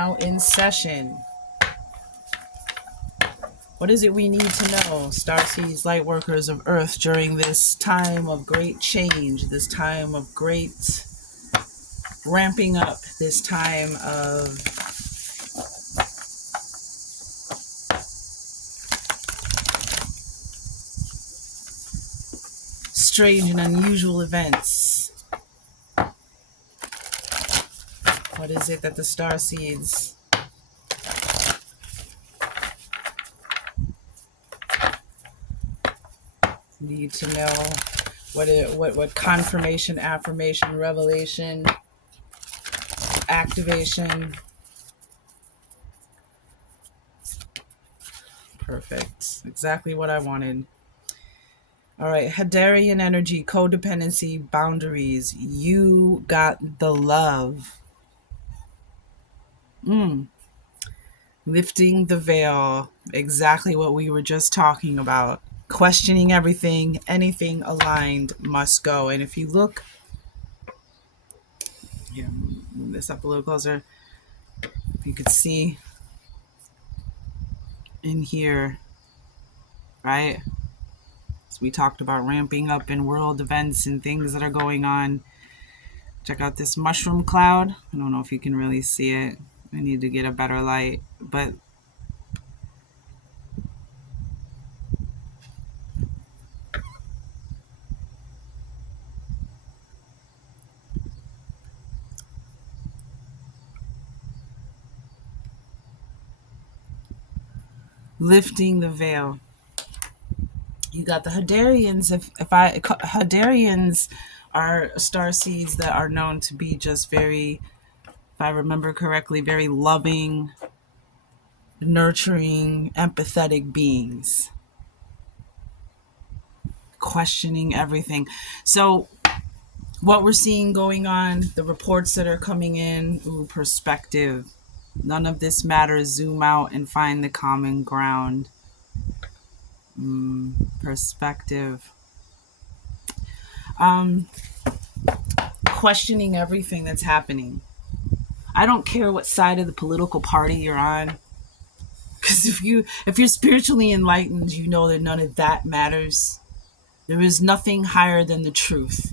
now in session. What is it we need to know, Starseeds, light workers of Earth, during this time of great change, this time of great ramping up, this time of strange and unusual events? What is it that the Starseeds need to know? What confirmation, affirmation, revelation, activation? Perfect. Exactly what I wanted. All right. Hadarian energy, codependency, boundaries. You got the love. Lifting the veil. Exactly what we were just talking about. Questioning everything, anything aligned must go. And if you look, here, move this up a little closer. If you could see in here, right? So we talked about ramping up in world events and things that are going on. Check out this mushroom cloud. I don't know if you can really see it. I need to get a better light, but lifting the veil. You got the Hadarians. Hadarians are star seeds that are known to be just very, if I remember correctly, very loving, nurturing, empathetic beings. Questioning everything. So what we're seeing going on, the reports that are coming in, perspective. None of this matters. Zoom out and find the common ground. Perspective. Questioning everything that's happening. I don't care what side of the political party you're on, because if you're spiritually enlightened, you know that none of that matters. There is nothing higher than the truth.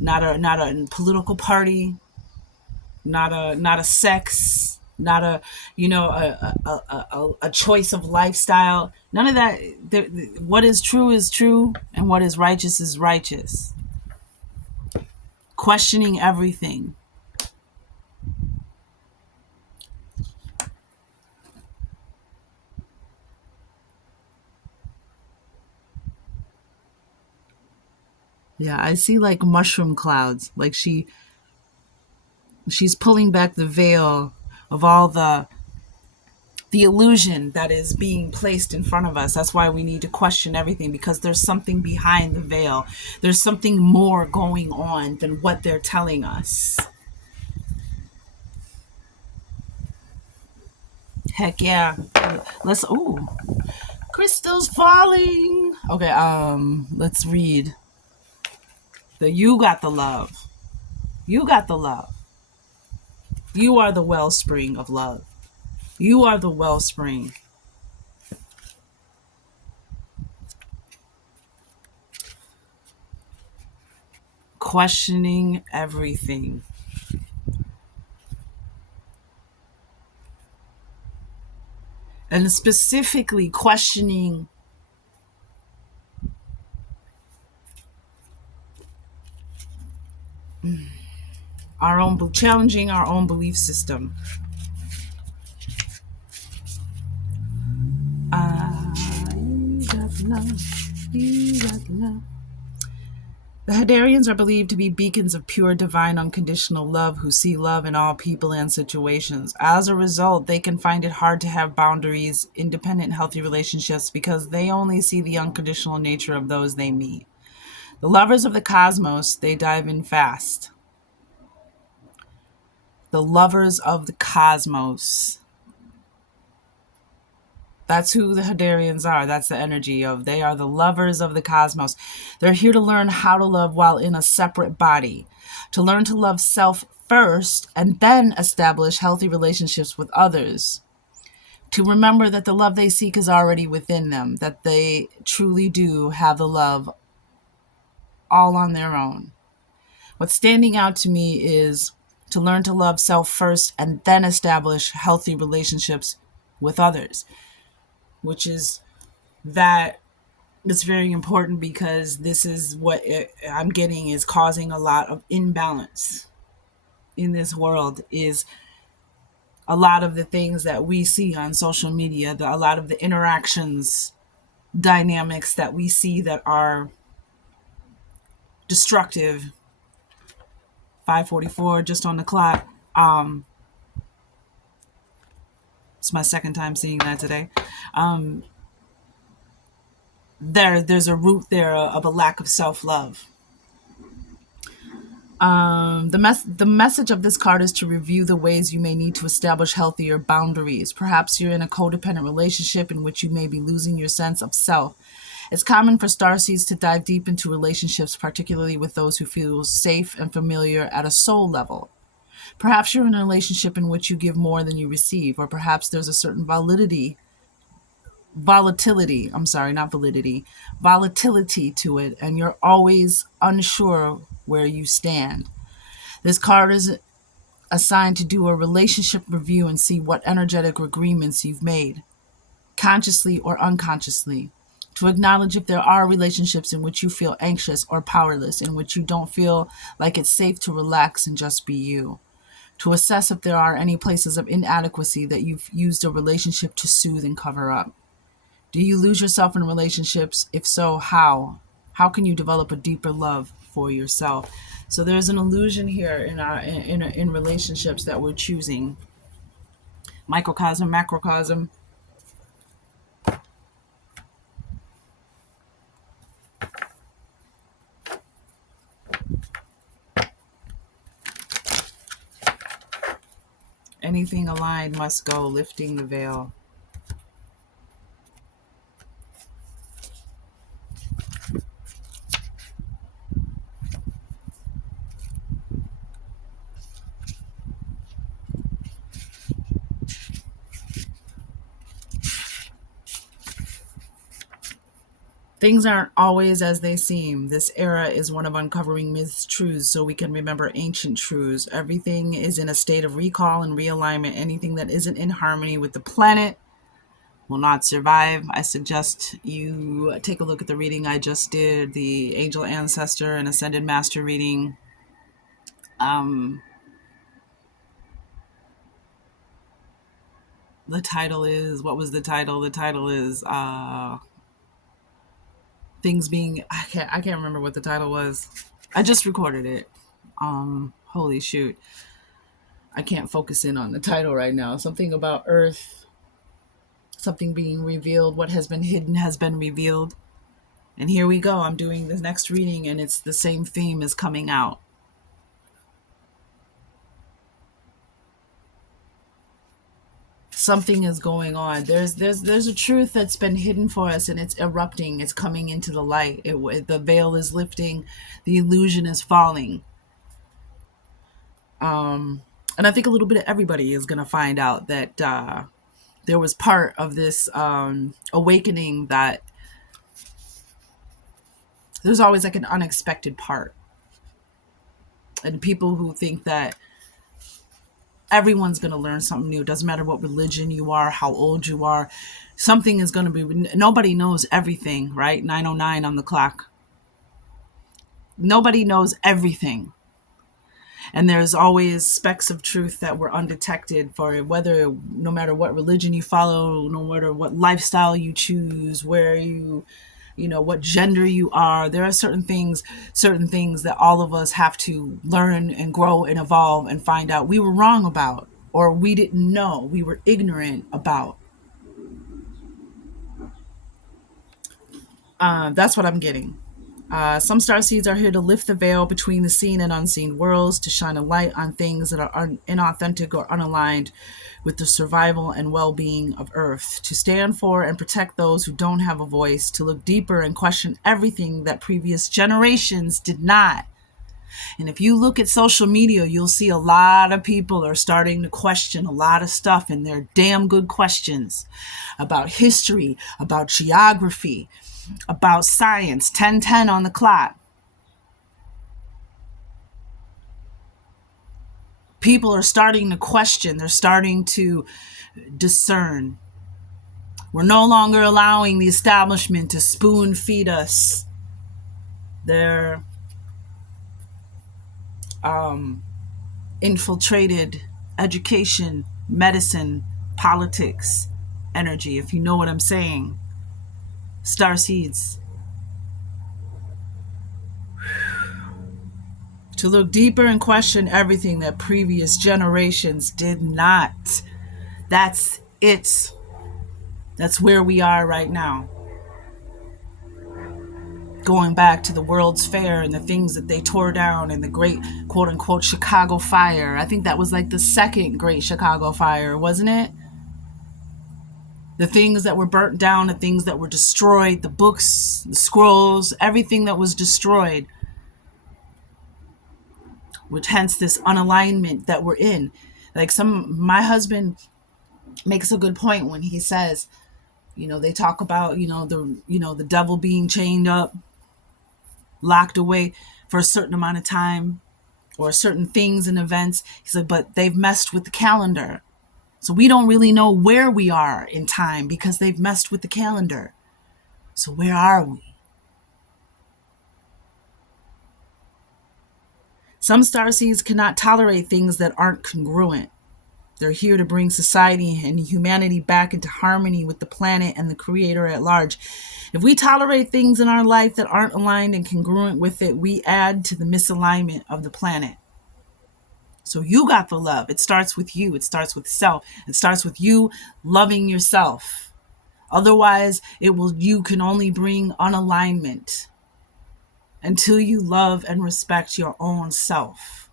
Not a political party, not a sex, not a a choice of lifestyle. None of that. What is true, and what is righteous. Questioning everything. Yeah, I see like mushroom clouds. Like she's pulling back the veil of all the illusion that is being placed in front of us. That's why we need to question everything, because there's something behind the veil. There's something more going on than what they're telling us. Heck yeah. Let's crystals falling. Okay, let's read. You got the love. You got the love. You are the wellspring of love. You are the wellspring. Questioning everything. And specifically questioning challenging our own belief system. You got love. You got love. The Hadarians are believed to be beacons of pure, divine, unconditional love who see love in all people and situations. As a result, they can find it hard to have boundaries, independent, healthy relationships because they only see the unconditional nature of those they meet. The lovers of the cosmos, they dive in fast. The lovers of the cosmos. That's who the Hadarians are. That's the energy of. They are the lovers of the cosmos. They're here to learn how to love while in a separate body. To learn to love self first and then establish healthy relationships with others. To remember that the love they seek is already within them, that they truly do have the love all on their own. What's standing out to me is to learn to love self first and then establish healthy relationships with others, which is that it's very important because this is what I'm getting is causing a lot of imbalance in this world is a lot of the things that we see on social media, a lot of the interactions, dynamics that we see that are destructive. 5:44 just on the clock. It's my second time seeing that today. There's a root there of a lack of self-love. The message of this card is to review the ways you may need to establish healthier boundaries. Perhaps you're in a codependent relationship in which you may be losing your sense of self. It's common for starseeds to dive deep into relationships, particularly with those who feel safe and familiar at a soul level. Perhaps you're in a relationship in which you give more than you receive, or perhaps there's a certain volatility, I'm sorry, not validity, volatility to it, and you're always unsure where you stand. This card is assigned to do a relationship review and see what energetic agreements you've made, consciously or unconsciously, to acknowledge if there are relationships in which you feel anxious or powerless, in which you don't feel like it's safe to relax and just be you, to assess if there are any places of inadequacy that you've used a relationship to soothe and cover up. Do you lose yourself in relationships? If so, how? How can you develop a deeper love for yourself? So there's an illusion here in relationships that we're choosing. Microcosm, macrocosm. Anything aligned must go, lifting the veil. Things aren't always as they seem. This era is one of uncovering myths, truths, so we can remember ancient truths. Everything is in a state of recall and realignment. Anything that isn't in harmony with the planet will not survive. I suggest you take a look at the reading I just did, the Angel Ancestor and Ascended Master reading. The title is, what was the title? The title is things being, I can't remember what the title was. I just recorded it. Holy shoot. I can't focus in on the title right now. Something about Earth, something being revealed. What has been hidden has been revealed. And here we go. I'm doing the next reading and it's the same theme is coming out. Something is going on. There's a truth that's been hidden for us and it's erupting. It's coming into the light. The veil is lifting. The illusion is falling. And I think a little bit of everybody is going to find out that there was part of this awakening that there's always like an unexpected part. And people who think that everyone's going to learn something new. It doesn't matter what religion you are, how old you are. Something is going to be, nobody knows everything, right? 9:09 on the clock. Nobody knows everything. And there's always specks of truth that were undetected for whether, no matter what religion you follow, no matter what lifestyle you choose, where you know, what gender you are. There are certain things that all of us have to learn and grow and evolve and find out we were wrong about, or we didn't know, we were ignorant about. That's what I'm getting. Some starseeds are here to lift the veil between the seen and unseen worlds, to shine a light on things that are inauthentic or unaligned with the survival and well-being of Earth, to stand for and protect those who don't have a voice, to look deeper and question everything that previous generations did not. And if you look at social media, you'll see a lot of people are starting to question a lot of stuff, and they're damn good questions about history, about geography, about science. 10:10 on the clock. People are starting to question, they're starting to discern. We're no longer allowing the establishment to spoon feed us their infiltrated education, medicine, politics, energy, if you know what I'm saying. Starseeds. To look deeper and question everything that previous generations did not. That's it. That's where we are right now. Going back to the World's Fair and the things that they tore down and the great quote unquote Chicago fire. I think that was like the second great Chicago fire, wasn't it? The things that were burnt down, the things that were destroyed, the books, the scrolls, everything that was destroyed, which hence this unalignment that we're in. Like my husband makes a good point when he says, they talk about, the devil being chained up, locked away for a certain amount of time, or certain things and events. He said, but they've messed with the calendar. So we don't really know where we are in time because they've messed with the calendar. So where are we? Some starseeds cannot tolerate things that aren't congruent. They're here to bring society and humanity back into harmony with the planet and the creator at large. If we tolerate things in our life that aren't aligned and congruent with it, we add to the misalignment of the planet. So you got the love. It starts with you. It starts with self. It starts with you loving yourself. Otherwise, you can only bring unalignment until you love and respect your own self.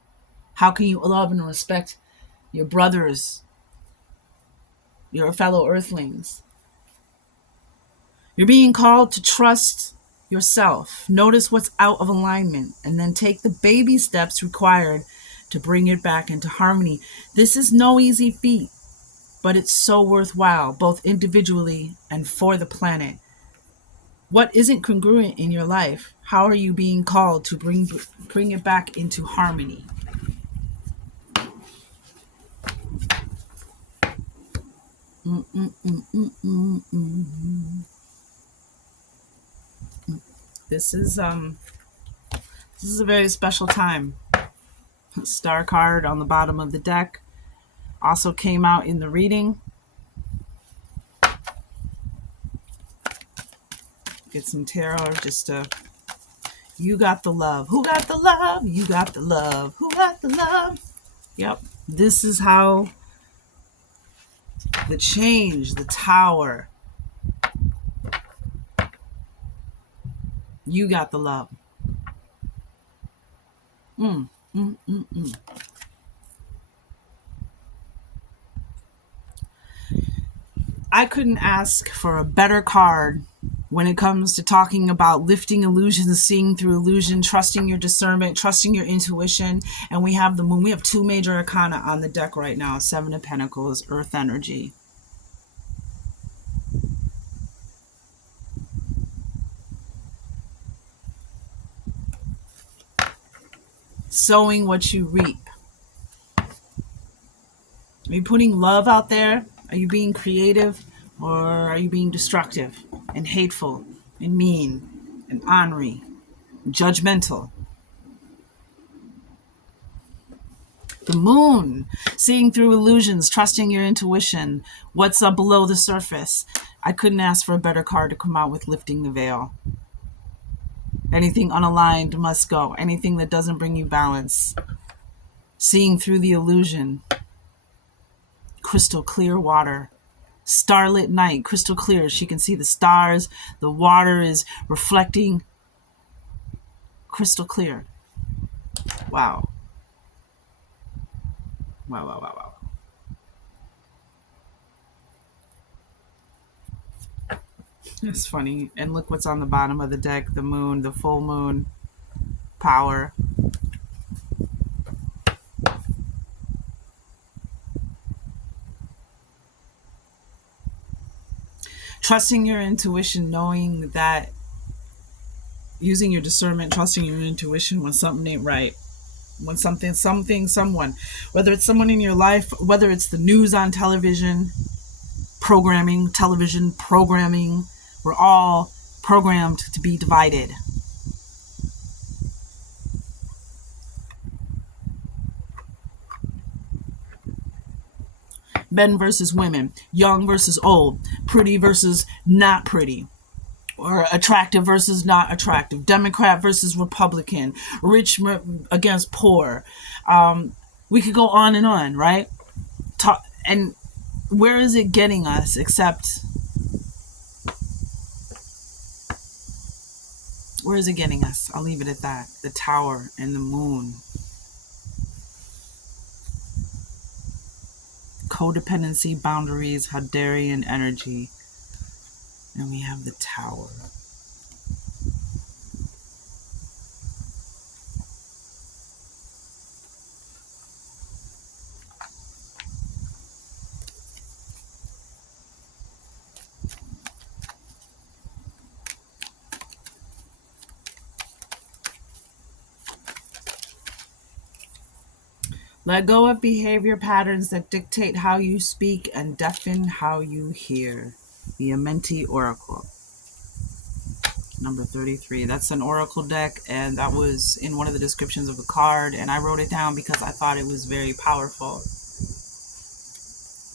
How can you love and respect your brothers, your fellow earthlings? You're being called to trust yourself. Notice what's out of alignment and then take the baby steps required to bring it back into harmony. This is no easy feat, but it's so worthwhile, both individually and for the planet. What isn't congruent in your life? How are you being called to bring it back into harmony? This is a very special time. Star card on the bottom of the deck also came out in the reading. Get some tarot just to... You got the love. Who got the love? You got the love. Who got the love? Yep. This is how the change, the tower. You got the love. I couldn't ask for a better card when it comes to talking about lifting illusions, seeing through illusion, trusting your discernment, trusting your intuition. And we have the moon. We have two major arcana on the deck right now. 7 of Pentacles, earth energy. Sowing what you reap. Are you putting love out there? Are you being creative? Or are you being destructive and hateful and mean and ornery, judgmental? The moon, seeing through illusions, trusting your intuition. What's up below the surface? I couldn't ask for a better card to come out with lifting the veil. Anything unaligned must go. Anything that doesn't bring you balance. Seeing through the illusion. Crystal clear water. Starlit night, crystal clear. She can see the stars. The water is reflecting. Crystal clear. Wow. Wow. It's funny. And look what's on the bottom of the deck. The moon, the full moon. Power. trusting your intuition, knowing that, using your discernment, trusting your intuition when something ain't right, when someone, whether it's someone in your life, whether it's the news on television programming, we're all programmed to be divided. Men versus women, young versus old, pretty versus not pretty, or attractive versus not attractive, Democrat versus Republican, rich against poor. We could go on, right? And where is it getting us except, where is it getting us? I'll leave it at that. The tower and the moon. Codependency, boundaries, Hadarian energy. And we have the tower. Let go of behavior patterns that dictate how you speak and deafen how you hear. The Amenti Oracle. Number 33. That's an oracle deck, and that was in one of the descriptions of the card, and I wrote it down because I thought it was very powerful.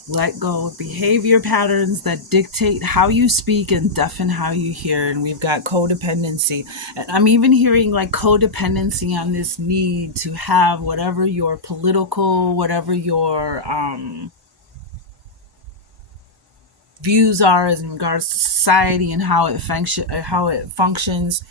Let go of behavior patterns that dictate how you speak and deafen how you hear. And we've got codependency. And I'm even hearing like codependency on this need to have whatever your political, whatever your views are as in regards to society and how it functions.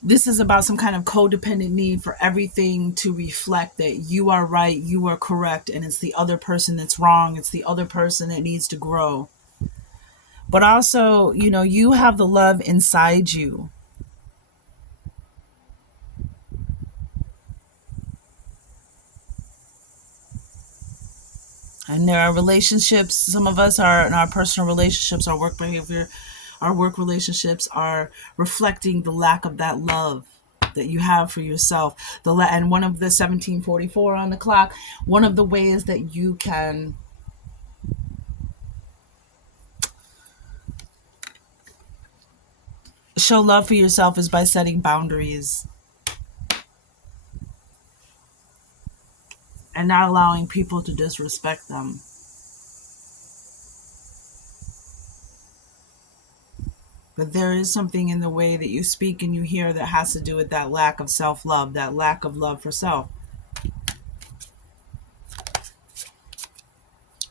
This is about some kind of codependent need for everything to reflect that you are right, you are correct, and it's the other person that's wrong. It's the other person that needs to grow. But also, you have the love inside you. And there are relationships, some of us are in our personal relationships, our work behavior, our work relationships are reflecting the lack of that love that you have for yourself. And one of the 1744 on the clock, one of the ways that you can show love for yourself is by setting boundaries and not allowing people to disrespect them. But there is something in the way that you speak and you hear that has to do with that lack of self-love, that lack of love for self.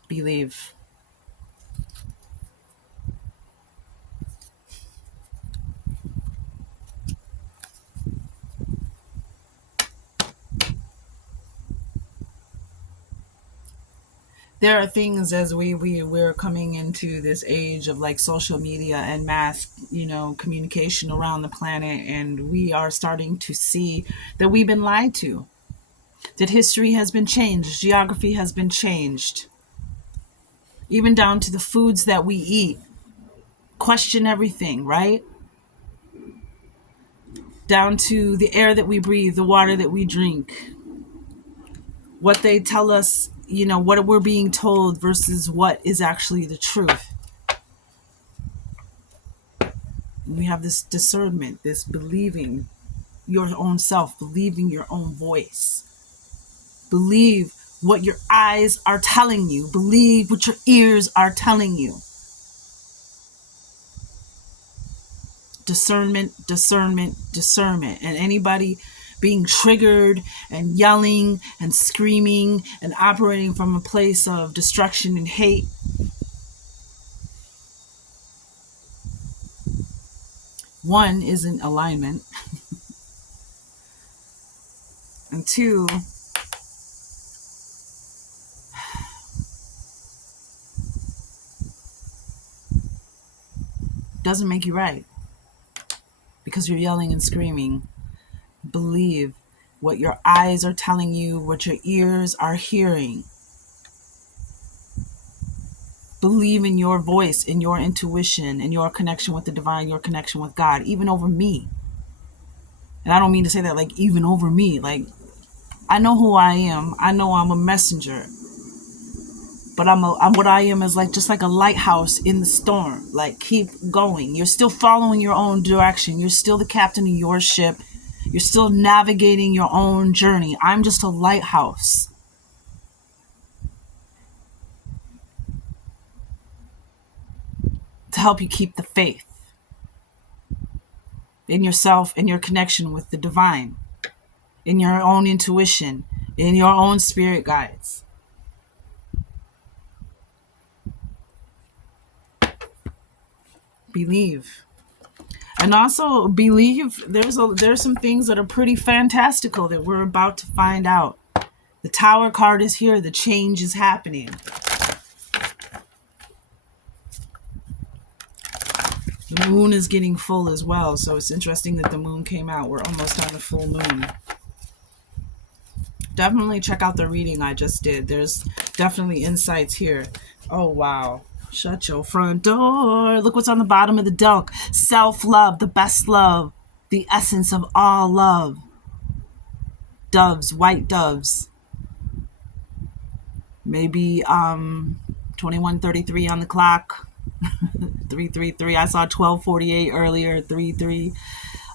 Believe. There are things as we're coming into this age of like social media and mass, communication around the planet, and we are starting to see that we've been lied to, that history has been changed, geography has been changed, even down to the foods that we eat. Question everything, right? Down to the air that we breathe, the water that we drink, what they tell us, what we're being told versus what is actually the truth. We have this discernment, this believing your own self, believing your own voice. Believe what your eyes are telling you. Believe what your ears are telling you. Discernment, discernment, discernment. And anybody being triggered and yelling and screaming and operating from a place of destruction and hate, one, isn't alignment, and two, doesn't make you right because you're yelling and screaming. Believe what your eyes are telling you, what your ears are hearing. Believe in your voice, in your intuition, in your connection with the divine, your connection with God, even over me. And I don't mean to say that like even over me. Like, I know who I am. I know I'm a messenger. But I'm what I am is like just like a lighthouse in the storm. Like, keep going. You're still following your own direction. You're still the captain of your ship. You're still navigating your own journey. I'm just a lighthouse to help you keep the faith in yourself and your connection with the divine, in your own intuition, in your own spirit guides. Believe. And also believe there's some things that are pretty fantastical that we're about to find out. The Tower card is here. The change is happening. The moon is getting full as well. So it's interesting that the moon came out. We're almost on the full moon. Definitely check out the reading I just did. There's definitely insights here. Oh, wow. Shut your front door. Look what's on the bottom of the deck. Self-love, the best love, the essence of all love. Doves, white doves. Maybe 21:33 on the clock. 333. I saw 12:48 earlier. 33.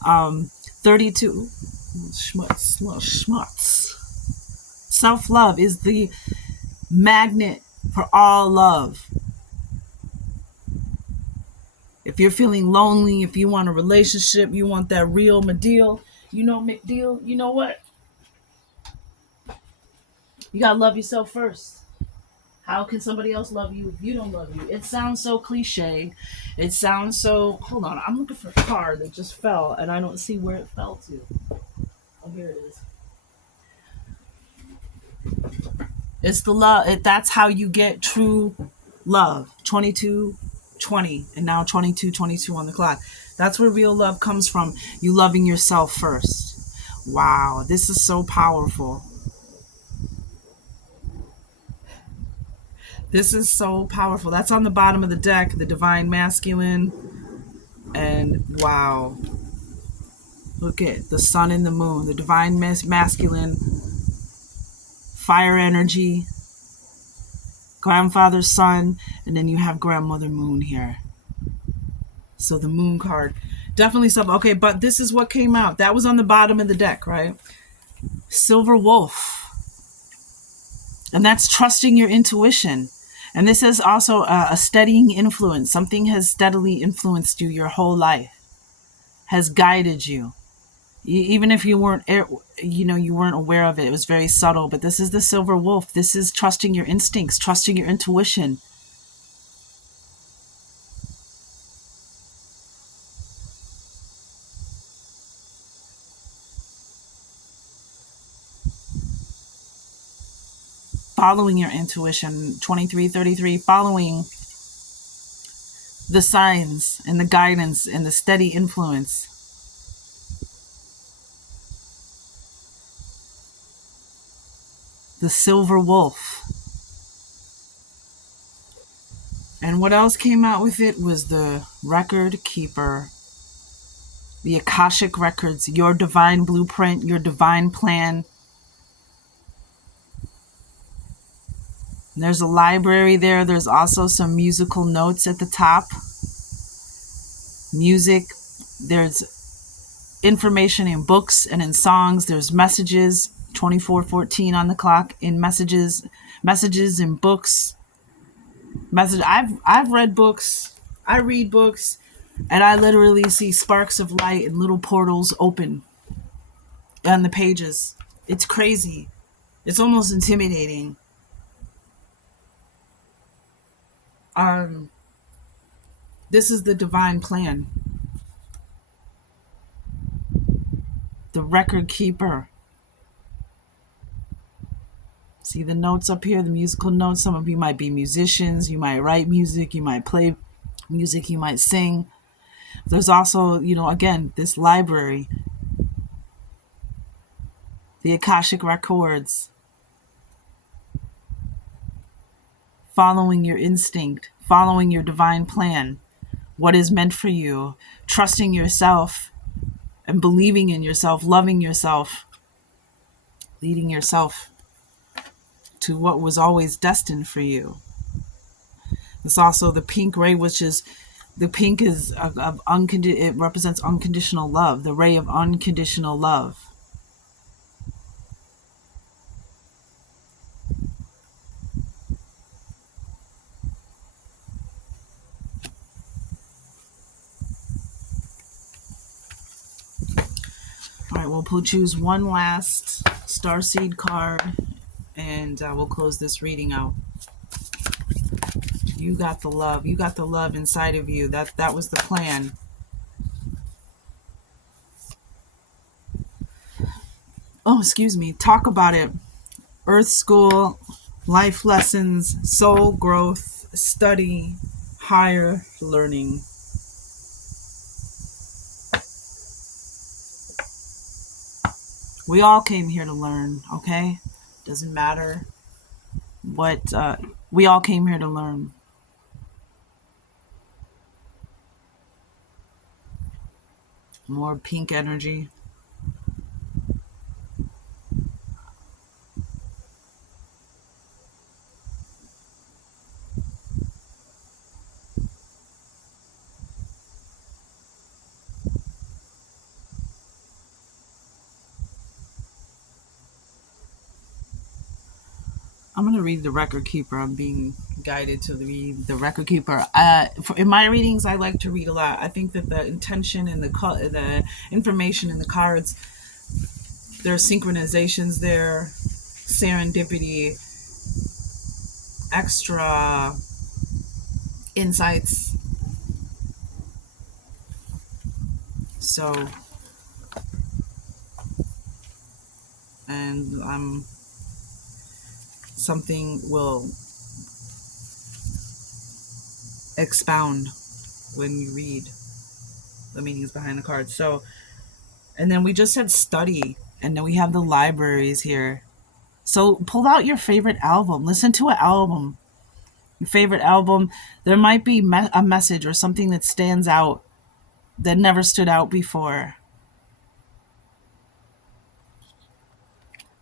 32. Schmutz. Self-love is the magnet for all love. If you're feeling lonely, if you want a relationship, you want that real McDeal, McDeal, you know what? You gotta love yourself first. How can somebody else love you if you don't love you? It sounds so cliche. It sounds so... Hold on, I'm looking for a card that just fell, and I don't see where it fell to. Oh, here it is. It's the love. That's how you get true love. 22:20, and now 22:22 on the clock. That's where real love comes from. You loving yourself first. Wow, this is so powerful. This is so powerful. That's on the bottom of the deck, the divine masculine. And wow. Look at the sun and the moon, the divine masculine, fire energy, grandfather sun, and then you have grandmother moon here. So the moon card, definitely something. Okay, but this is what came out. That was on the bottom of the deck, right? Silver wolf. And that's trusting your intuition. And this is also a steadying influence. Something has steadily influenced you your whole life, has guided you. Even if you weren't, you weren't aware of it. It was very subtle. But this is the silver wolf. This is trusting your instincts, trusting your intuition. Following your intuition. 23:33. Following the signs and the guidance and the steady influence. The silver wolf. And what else came out with it was the record keeper. The Akashic records, your divine blueprint, your divine plan. And there's a library there. There's also some musical notes at the top. Music. There's information in books and in songs. There's messages. 24:14 on the clock in messages in books. I've read books. I read books, and I literally see sparks of light and little portals open on the pages. It's crazy. It's almost intimidating. This is the divine plan. The record keeper. See the notes up here, the musical notes. Some of you might be musicians. You might write music. You might play music. You might sing. There's also, again, this library. The Akashic records. Following your instinct. following your divine plan, what is meant for you, trusting yourself and believing in yourself, loving yourself, leading yourself to what was always destined for you. It's also the pink ray, which is the pink is it represents unconditional love, the ray of unconditional love. All right, we'll choose one last Starseed card, and we'll close this reading out. You got the love. You got the love inside of you. That was the plan. Oh, excuse me. Talk about it. Earth School, life lessons, soul growth, study, higher learning. We all came here to learn, okay? Doesn't matter what, we all came here to learn. More pink energy. I'm going to read the Record Keeper. I'm being guided to read the Record Keeper. In my readings, I like to read a lot. I think that the intention and the information in the cards, there are synchronizations there, serendipity, extra insights. So, and something will expound when you read the meanings behind the cards. So, and then we just said study, and then we have the libraries here. So pull out your favorite album. Listen to an album. Your favorite album. There might be a message or something that stands out that never stood out before.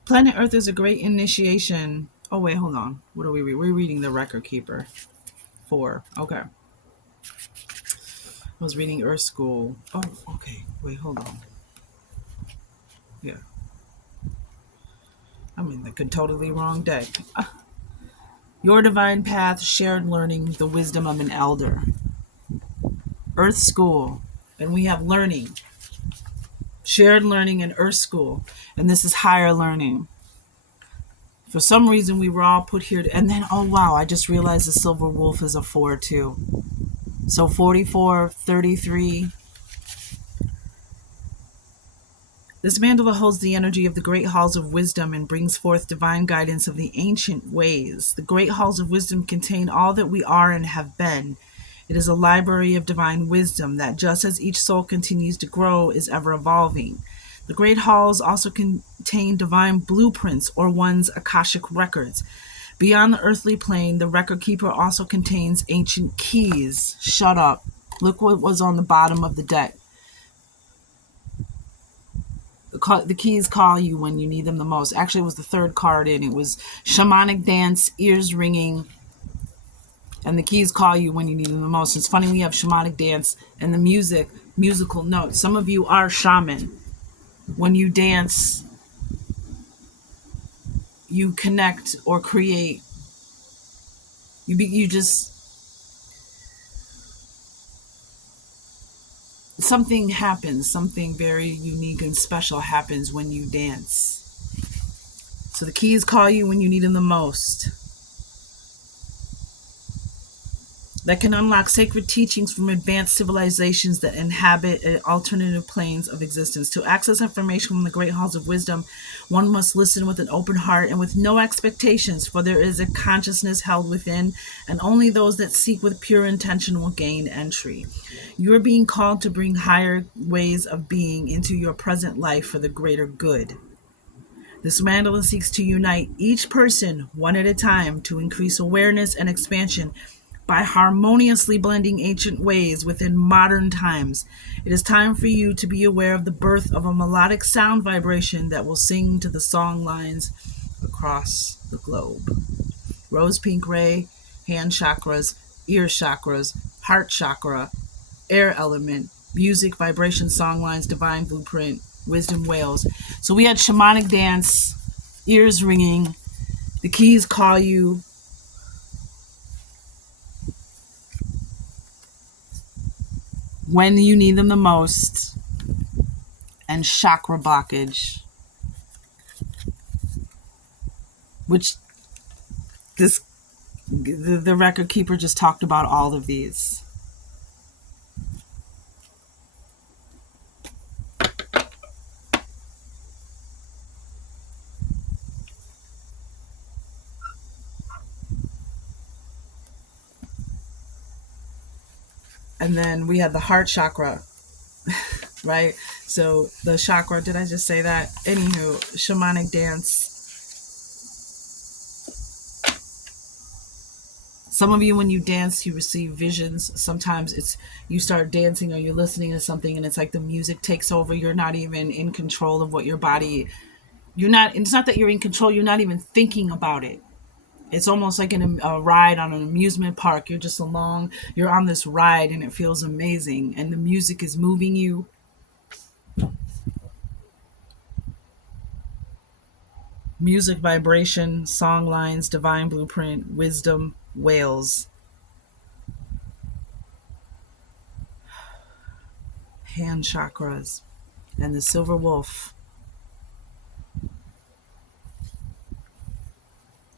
Planet Earth is a great initiation. Oh, wait, hold on. What are we reading? We're reading the Record Keeper. 4. Okay. I was reading Earth School. Oh, okay. Wait, hold on. Yeah. I'm in the totally wrong deck. Your divine path, shared learning, the wisdom of an elder. Earth School. And we have learning. Shared learning and Earth School. And this is higher learning. For some reason, we were all put here. And then, oh, wow, I just realized the Silver Wolf is a 4, too. So 44, 33. This mandala holds the energy of the great halls of wisdom and brings forth divine guidance of the ancient ways. The great halls of wisdom contain all that we are and have been. It is a library of divine wisdom that, just as each soul continues to grow, is ever evolving. The great halls also contain divine blueprints or one's Akashic records. Beyond the earthly plane, the Record Keeper also contains ancient keys. Shut up. Look what was on the bottom of the deck. The keys call you when you need them the most. Actually, it was the third card in. It was shamanic dance, ears ringing, and the keys call you when you need them the most. It's funny we have shamanic dance and the musical notes. Some of you are shaman. When you dance, you connect or create. You just, something happens. Something very unique and special happens when you dance. So the keys call you when you need them the most. That can unlock sacred teachings from advanced civilizations that inhabit alternative planes of existence. To access information from the great halls of wisdom, one must listen with an open heart and with no expectations, for there is a consciousness held within, and only those that seek with pure intention will gain entry. You are being called to bring higher ways of being into your present life for the greater good. This mandala seeks to unite each person one at a time to increase awareness and expansion by harmoniously blending ancient ways within modern times. It is time for you to be aware of the birth of a melodic sound vibration that will sing to the song lines across the globe. Rose pink ray, hand chakras, ear chakras, heart chakra, air element, music, vibration, song lines, divine blueprint, wisdom whales. So we had shamanic dance, ears ringing, the keys call you, when you need them the most, and chakra blockage, which the record keeper just talked about all of these. And then we had the heart chakra, right? So the chakra, did I just say that? Anywho, shamanic dance. Some of you, when you dance, you receive visions. Sometimes it's you start dancing or you're listening to something and it's like the music takes over. You're not even in control of what your body, it's not that you're in control, you're not even thinking about it. It's almost like a ride on an amusement park. You're just you're on this ride and it feels amazing. And the music is moving you. Music, vibration, song lines, divine blueprint, wisdom, whales. Hand chakras. And the silver wolf.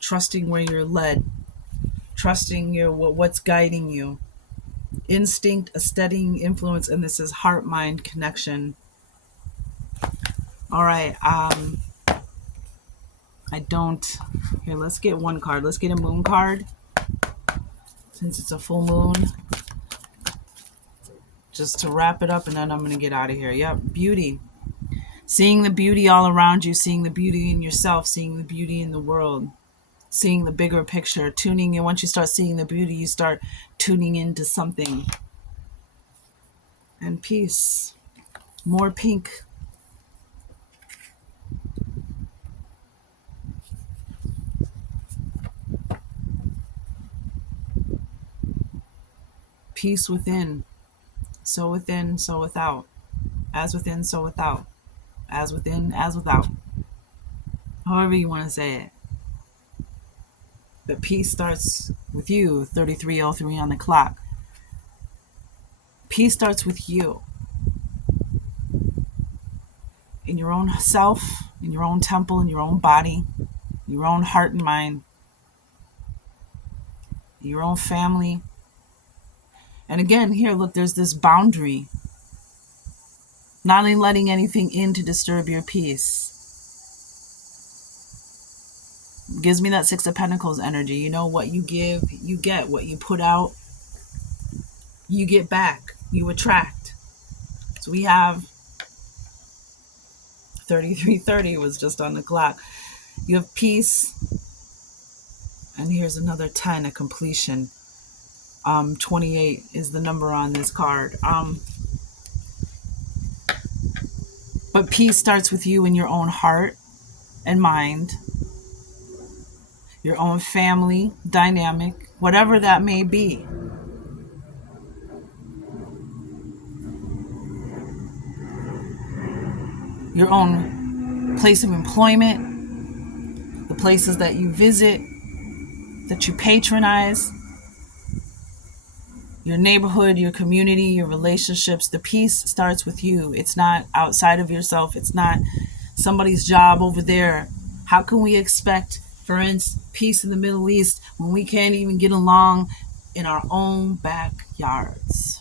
Trusting where you're led. Trusting what's guiding you. Instinct, a steadying influence, and this is heart-mind connection. All right. Here, let's get one card. Let's get a moon card. Since it's a full moon. Just to wrap it up, and then I'm going to get out of here. Yep, beauty. Seeing the beauty all around you, seeing the beauty in yourself, seeing the beauty in the world, seeing the bigger picture, tuning in. Once you start seeing the beauty, you start tuning into something. And peace. More pink. Peace within. So within, so without. As within, so without. As within, as without. However you want to say it. But peace starts with you, 3303 on the clock. Peace starts with you. In your own self, in your own temple, in your own body, your own heart and mind, your own family. And again, here, look, there's this boundary. Not only letting anything in to disturb your peace. Gives me that Six of Pentacles energy. You know, what you give, you get. What you put out, you get back. You attract. So we have 3330 was just on the clock. You have peace. And here's another 10, a completion. 28 is the number on this card. But peace starts with you in your own heart and mind. Your own family dynamic, whatever that may be. Your own place of employment, the places that you visit, that you patronize, your neighborhood, your community, your relationships. The peace starts with you. It's not outside of yourself. It's not somebody's job over there. How can we expect, for instance, peace in the Middle East when we can't even get along in our own backyards?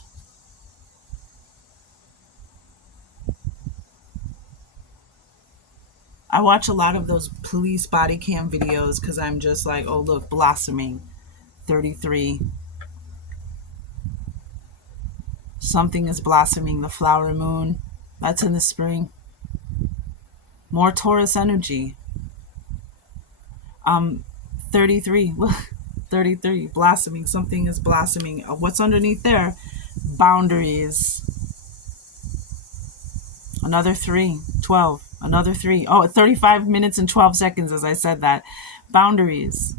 I watch a lot of those police body cam videos because I'm just like, oh, look, blossoming. 33. Something is blossoming. The flower moon. That's in the spring. More Taurus energy. 33. 33, blossoming. Something is blossoming. What's underneath there? Boundaries. Another 3, 12. Another 3. Oh, 35 minutes and 12 seconds as I said that. Boundaries.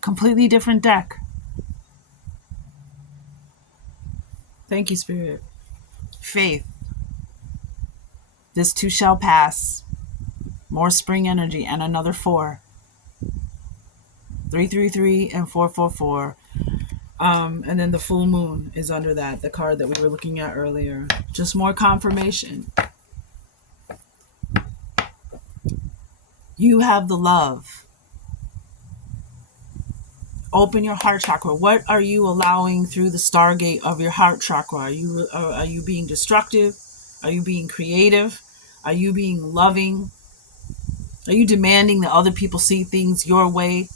Completely different deck. Thank you, Spirit. Faith. This too shall pass. More spring energy. And another 4. 333 and 444. And then the full moon is under that, the card that we were looking at earlier. Just more confirmation. You have the love. Open your heart chakra. What are you allowing through the stargate of your heart chakra? Are you being destructive? Are you being creative? Are you being loving? Are you demanding that other people see things your way?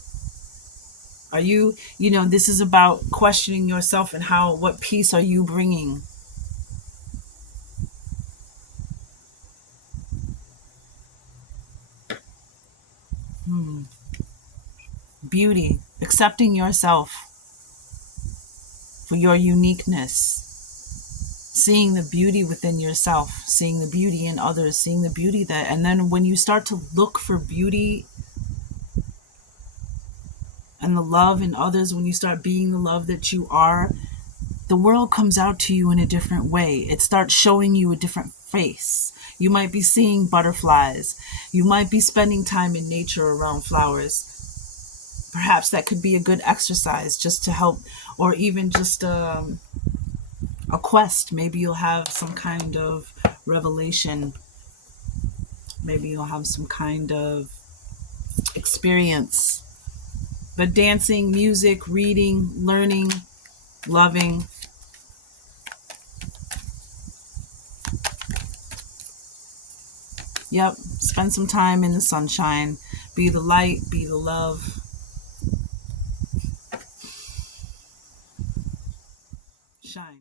Are you, this is about questioning yourself and what peace are you bringing? Beauty, accepting yourself for your uniqueness, seeing the beauty within yourself, seeing the beauty in others, seeing the beauty and then when you start to look for beauty and the love in others, when you start being the love that you are, the world comes out to you in a different way. It starts showing you a different face. You might be seeing butterflies. You might be spending time in nature around flowers. Perhaps that could be a good exercise just to help, or even just a quest. Maybe you'll have some kind of revelation. Maybe you'll have some kind of experience. But dancing, music, reading, learning, loving. Yep, spend some time in the sunshine. Be the light, be the love. Shine.